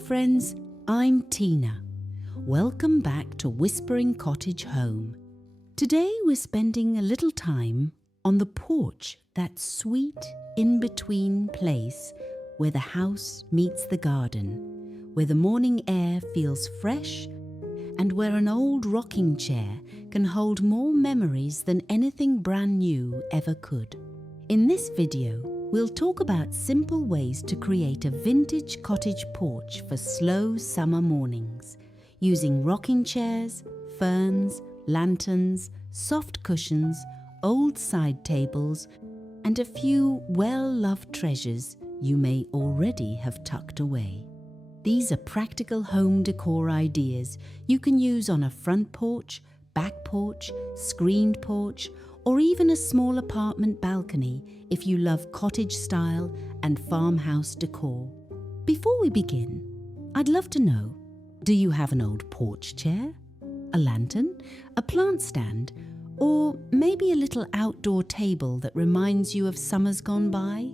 friends, I'm Tina. Welcome back to Whispering Cottage Home. Today we're spending a little time on the porch, that sweet in-between place where the house meets the garden, where the morning air feels fresh and where an old rocking chair can hold more memories than anything brand new ever could. In this video, we'll talk about simple ways to create a vintage cottage porch for slow summer mornings, using rocking chairs, ferns, lanterns, soft cushions, old side tables, and a few well-loved treasures you may already have tucked away. These are practical home decor ideas you can use on a front porch, back porch, screened porch, or even a small apartment balcony if you love cottage style and farmhouse decor. Before we begin, I'd love to know, do you have an old porch chair, a lantern, a plant stand, or maybe a little outdoor table that reminds you of summers gone by?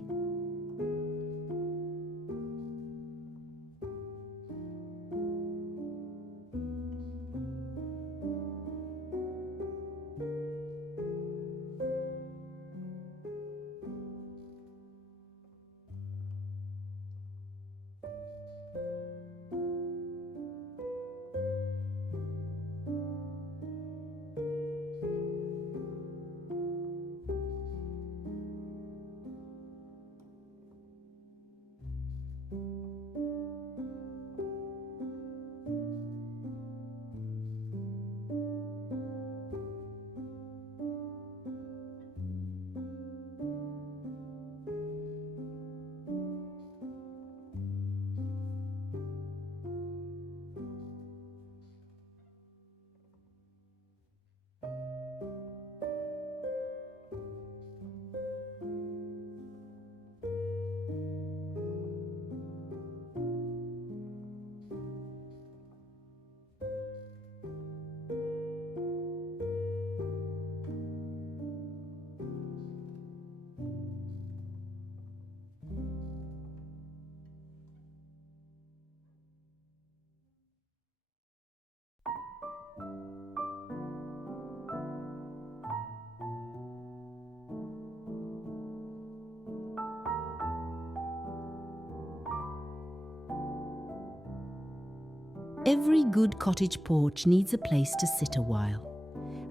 Every good cottage porch needs a place to sit a while.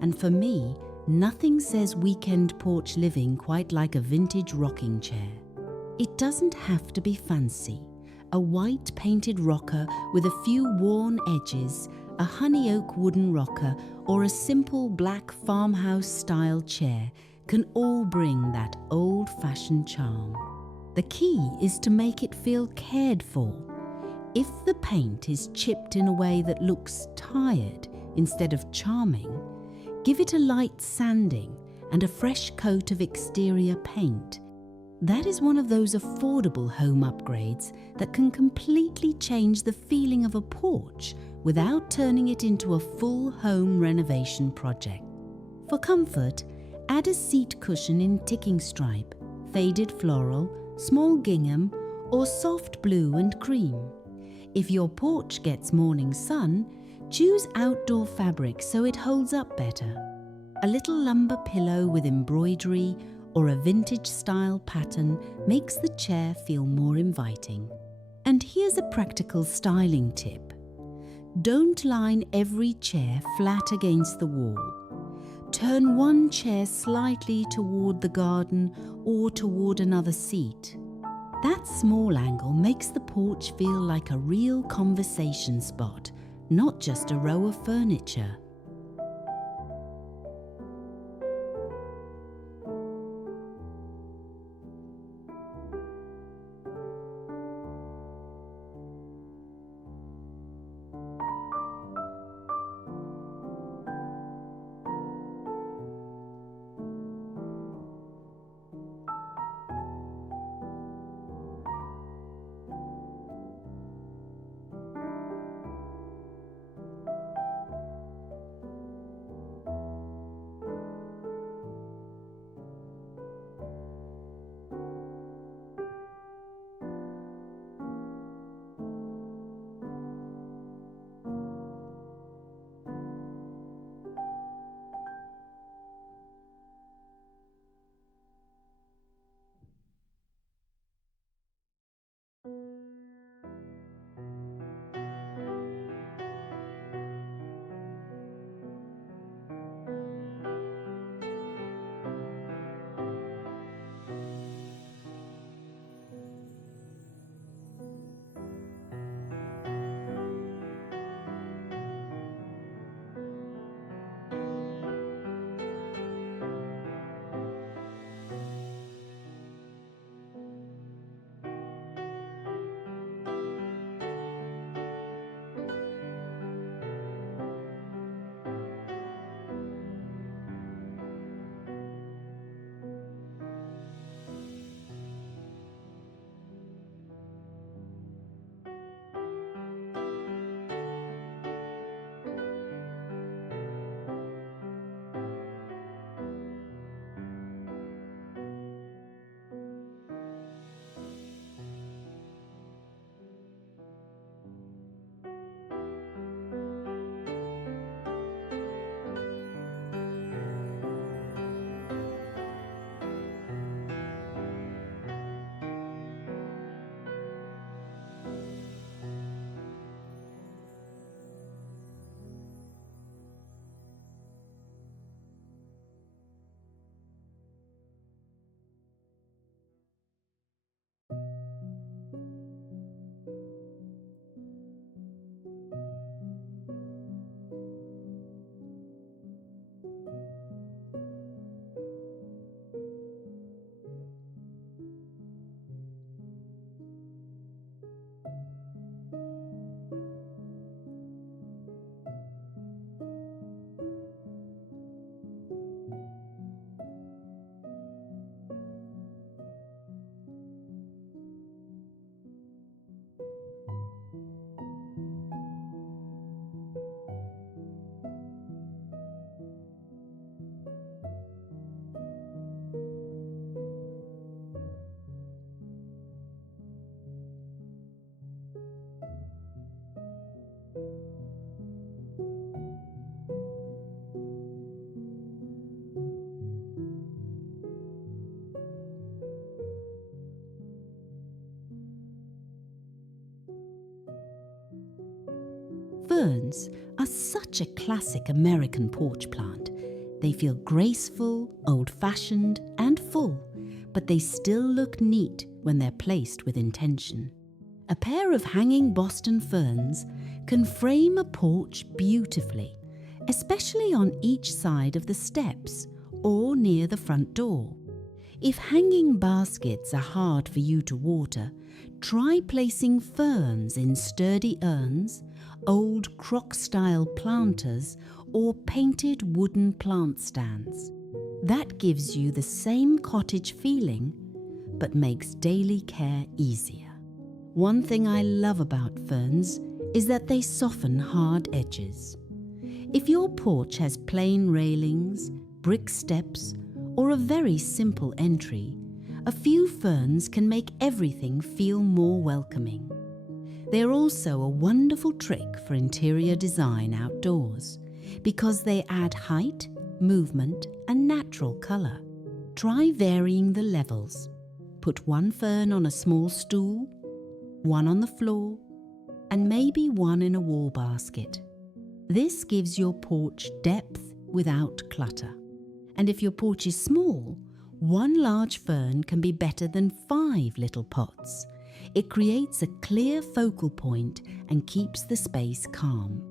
And for me, nothing says weekend porch living quite like a vintage rocking chair. It doesn't have to be fancy. A white painted rocker with a few worn edges, a honey oak wooden rocker, or a simple black farmhouse style chair can all bring that old-fashioned charm. The key is to make it feel cared for. If the paint is chipped in a way that looks tired instead of charming, give it a light sanding and a fresh coat of exterior paint. That is one of those affordable home upgrades that can completely change the feeling of a porch without turning it into a full home renovation project. For comfort, add a seat cushion in ticking stripe, faded floral, small gingham, or soft blue and cream. If your porch gets morning sun, choose outdoor fabric so it holds up better. A little lumber pillow with embroidery or a vintage-style pattern makes the chair feel more inviting. And here's a practical styling tip. Don't line every chair flat against the wall. Turn one chair slightly toward the garden or toward another seat. That small angle makes the porch feel like a real conversation spot, not just a row of furniture. Ferns are such a classic American porch plant. They feel graceful, old-fashioned, and full, but they still look neat when they're placed with intention. A pair of hanging Boston ferns can frame a porch beautifully, especially on each side of the steps or near the front door. If hanging baskets are hard for you to water, try placing ferns in sturdy urns, old crock-style planters, or painted wooden plant stands. That gives you the same cottage feeling, but makes daily care easier. One thing I love about ferns is that they soften hard edges. If your porch has plain railings, brick steps, or a very simple entry, a few ferns can make everything feel more welcoming. They're also a wonderful trick for interior design outdoors because they add height, movement, and natural colour. Try varying the levels. Put one fern on a small stool, one on the floor, and maybe one in a wall basket. This gives your porch depth without clutter. And if your porch is small, one large fern can be better than 5 little pots. It creates a clear focal point and keeps the space calm.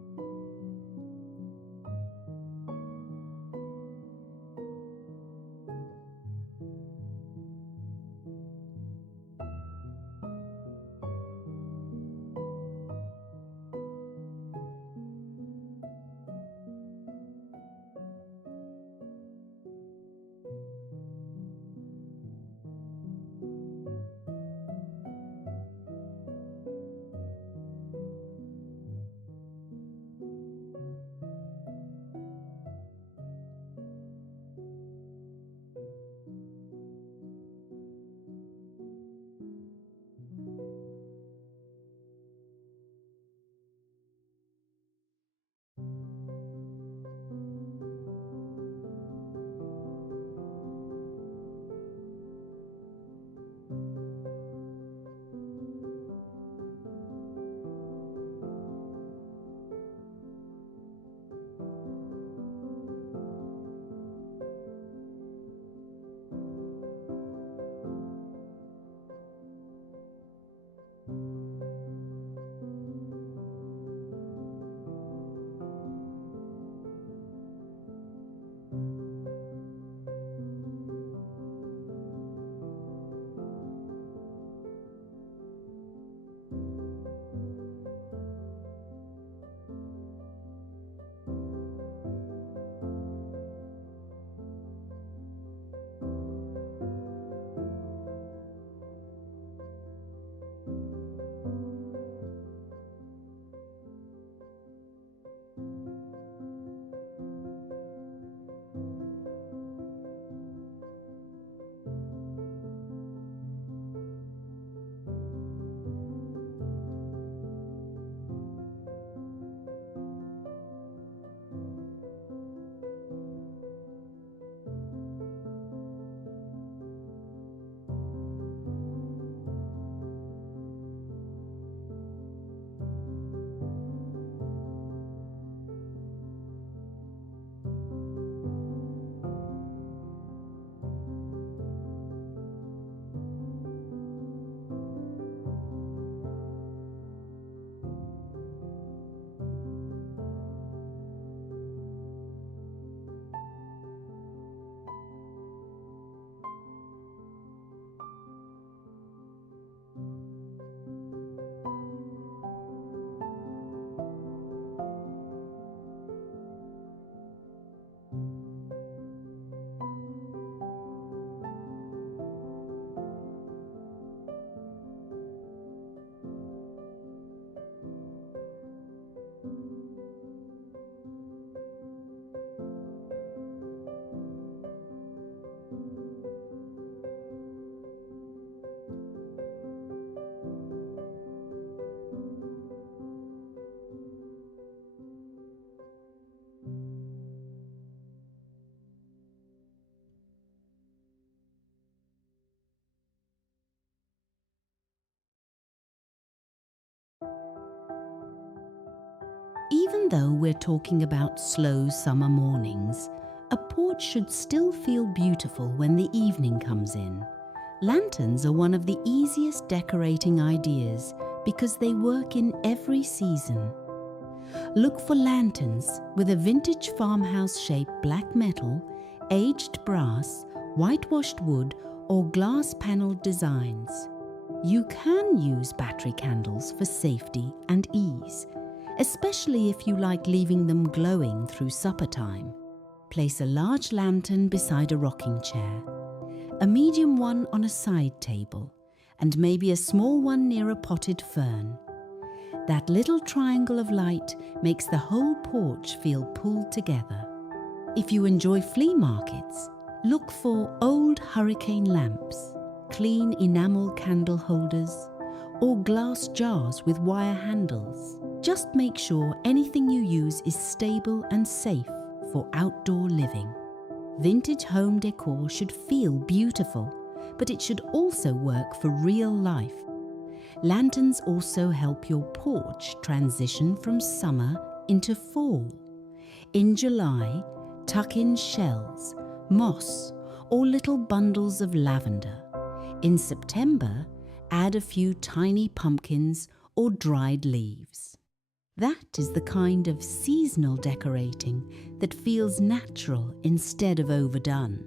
Even though we're talking about slow summer mornings, a porch should still feel beautiful when the evening comes in. Lanterns are one of the easiest decorating ideas because they work in every season. Look for lanterns with a vintage farmhouse-shaped black metal, aged brass, whitewashed wood, or glass-panelled designs. You can use battery candles for safety and ease, especially if you like leaving them glowing through supper time. Place a large lantern beside a rocking chair, a medium one on a side table, and maybe a small one near a potted fern. That little triangle of light makes the whole porch feel pulled together. If you enjoy flea markets, look for old hurricane lamps, clean enamel candle holders, or glass jars with wire handles. Just make sure anything you use is stable and safe for outdoor living. Vintage home decor should feel beautiful, but it should also work for real life. Lanterns also help your porch transition from summer into fall. In July, tuck in shells, moss, or little bundles of lavender. In September, add a few tiny pumpkins or dried leaves. That is the kind of seasonal decorating that feels natural instead of overdone.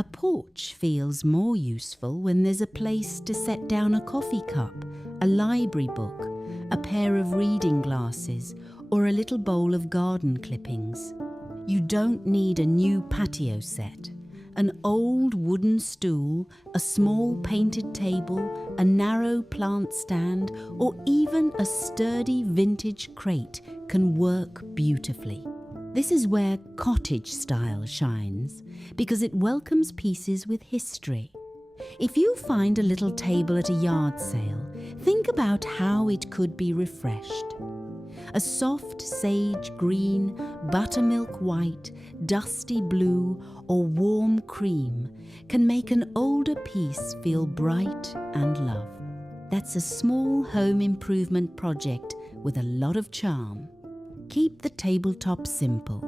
A porch feels more useful when there's a place to set down a coffee cup, a library book, a pair of reading glasses, or a little bowl of garden clippings. You don't need a new patio set. An old wooden stool, a small painted table, a narrow plant stand, or even a sturdy vintage crate can work beautifully. This is where cottage style shines, because it welcomes pieces with history. If you find a little table at a yard sale, think about how it could be refreshed. A soft sage green, buttermilk white, dusty blue, or warm cream can make an older piece feel bright and loved. That's a small home improvement project with a lot of charm. Keep the tabletop simple.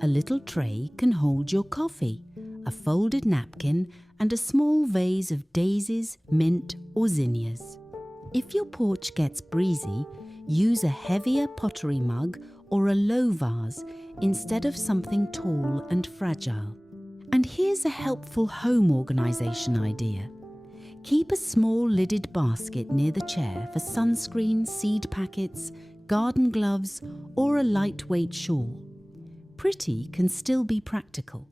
A little tray can hold your coffee, a folded napkin, and a small vase of daisies, mint, or zinnias. If your porch gets breezy, use a heavier pottery mug or a low vase instead of something tall and fragile. And here's a helpful home organisation idea. Keep a small lidded basket near the chair for sunscreen, seed packets, garden gloves, or a lightweight shawl. Pretty can still be practical.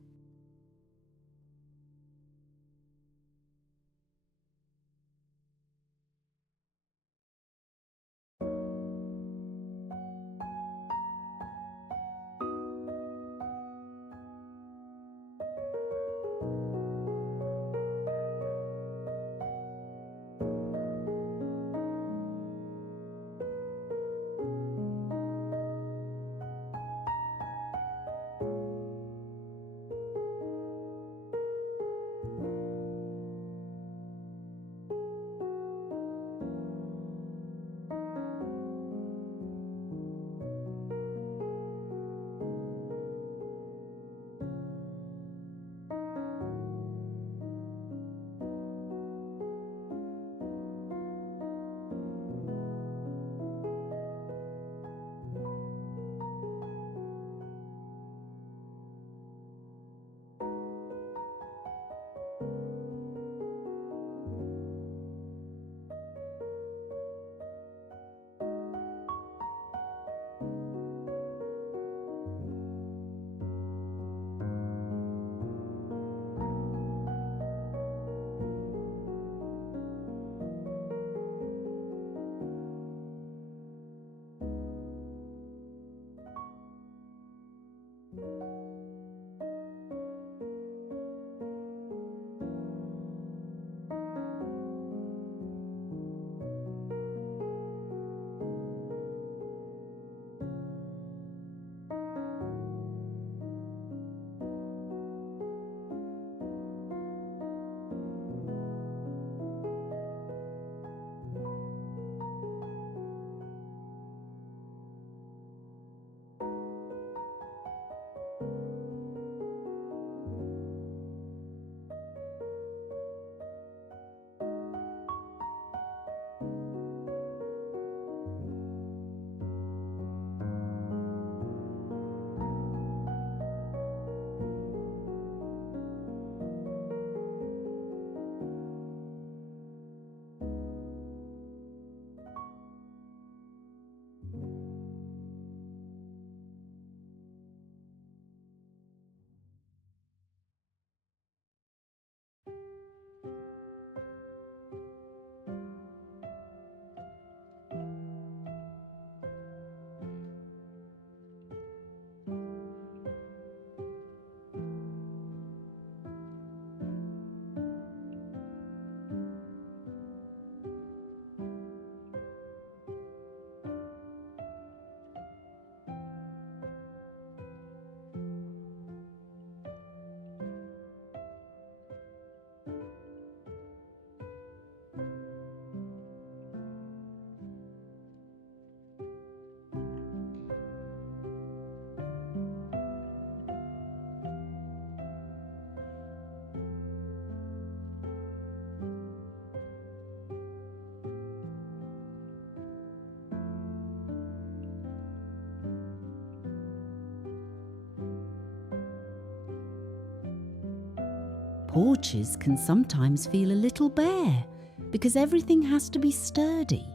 Porches can sometimes feel a little bare because everything has to be sturdy.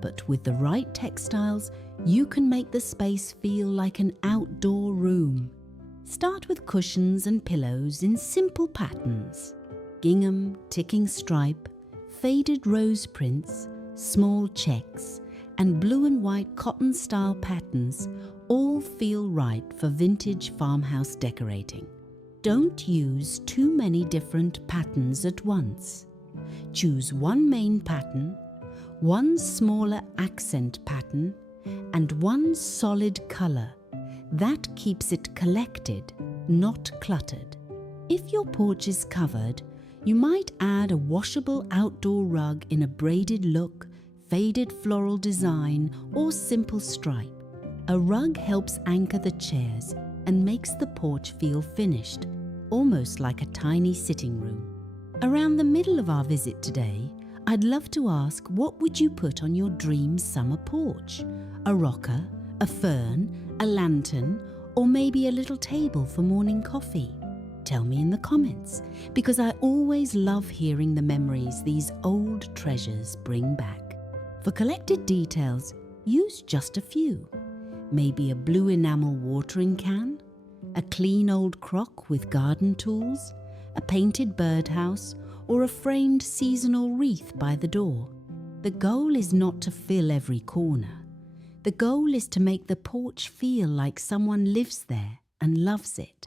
But with the right textiles, you can make the space feel like an outdoor room. Start with cushions and pillows in simple patterns: gingham, ticking stripe, faded rose prints, small checks, and blue and white cotton style patterns all feel right for vintage farmhouse decorating. Don't use too many different patterns at once. Choose one main pattern, one smaller accent pattern, and one solid color. That keeps it collected, not cluttered. If your porch is covered, you might add a washable outdoor rug in a braided look, faded floral design, or simple stripe. A rug helps anchor the chairs and makes the porch feel finished, almost like a tiny sitting room. Around the middle of our visit today, I'd love to ask, what would you put on your dream summer porch? A rocker, a fern, a lantern, or maybe a little table for morning coffee? Tell me in the comments, because I always love hearing the memories these old treasures bring back. For collected details, use just a few. Maybe a blue enamel watering can, a clean old crock with garden tools, a painted birdhouse, or a framed seasonal wreath by the door. The goal is not to fill every corner. The goal is to make the porch feel like someone lives there and loves it.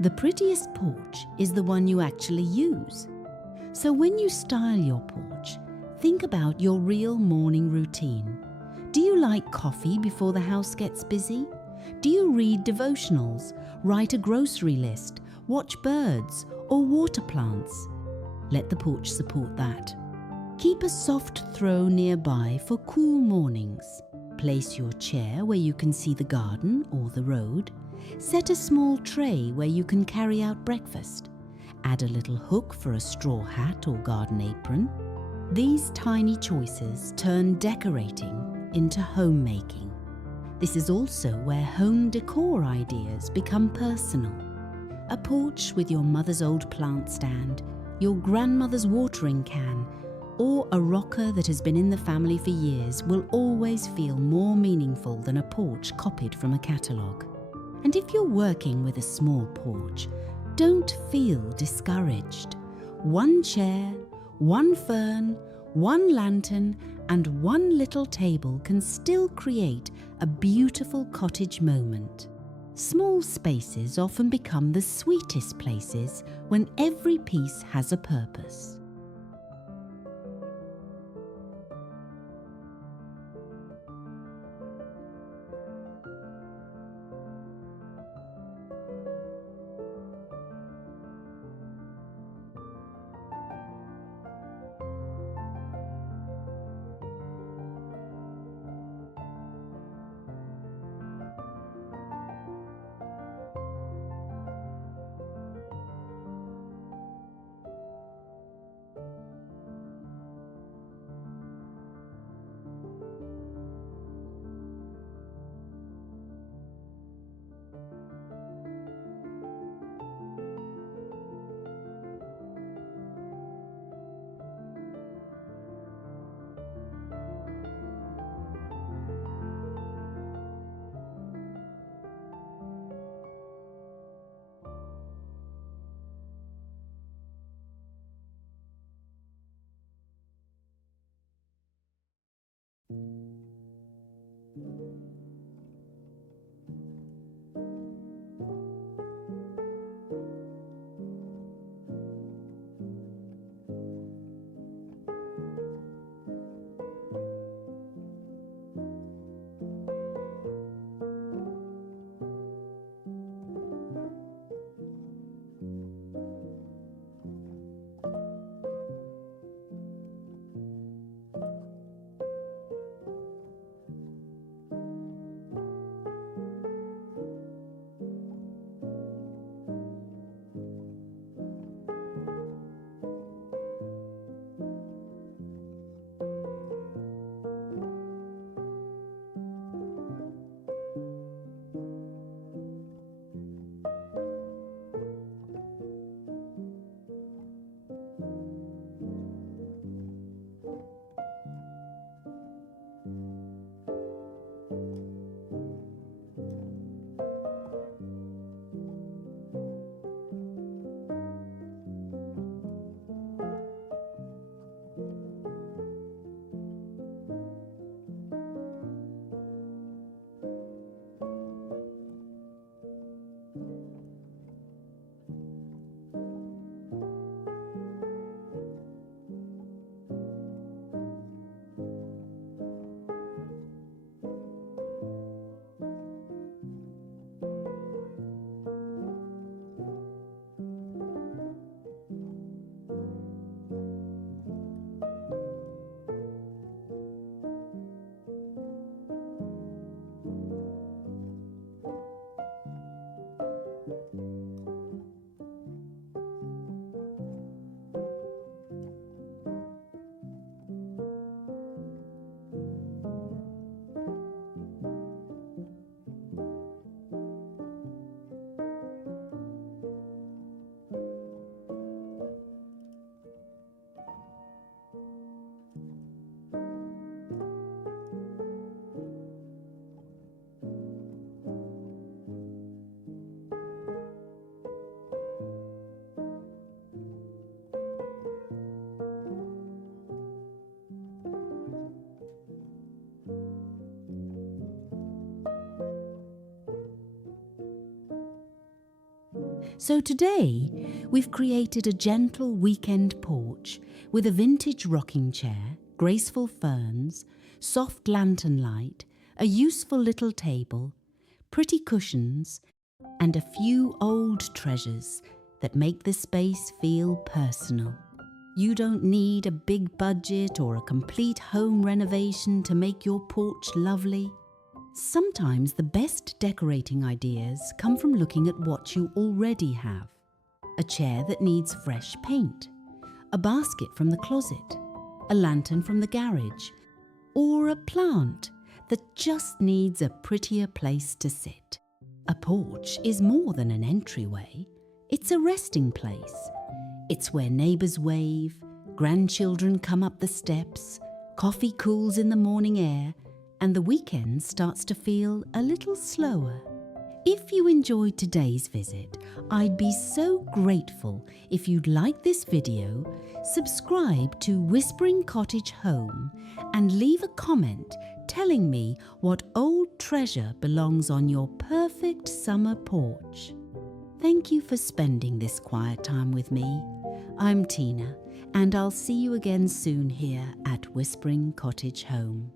The prettiest porch is the one you actually use. So when you style your porch, think about your real morning routine. Do you like coffee before the house gets busy? Do you read devotionals, write a grocery list, watch birds, or water plants? Let the porch support that. Keep a soft throw nearby for cool mornings. Place your chair where you can see the garden or the road. Set a small tray where you can carry out breakfast. Add a little hook for a straw hat or garden apron. These tiny choices turn decorating into homemaking. This is also where home decor ideas become personal. A porch with your mother's old plant stand, your grandmother's watering can, or a rocker that has been in the family for years will always feel more meaningful than a porch copied from a catalogue. And if you're working with a small porch, don't feel discouraged. One chair, one fern, one lantern, and one little table can still create a beautiful cottage moment. Small spaces often become the sweetest places when every piece has a purpose. So today, we've created a gentle weekend porch with a vintage rocking chair, graceful ferns, soft lantern light, a useful little table, pretty cushions, and a few old treasures that make the space feel personal. You don't need a big budget or a complete home renovation to make your porch lovely. Sometimes the best decorating ideas come from looking at what you already have. A chair that needs fresh paint, a basket from the closet, a lantern from the garage, or a plant that just needs a prettier place to sit. A porch is more than an entryway. It's a resting place. It's where neighbours wave, grandchildren come up the steps, coffee cools in the morning air, and the weekend starts to feel a little slower. If you enjoyed today's visit, I'd be so grateful if you'd like this video, subscribe to Whispering Cottage Home, and leave a comment telling me what old treasure belongs on your perfect summer porch. Thank you for spending this quiet time with me. I'm Tina, and I'll see you again soon here at Whispering Cottage Home.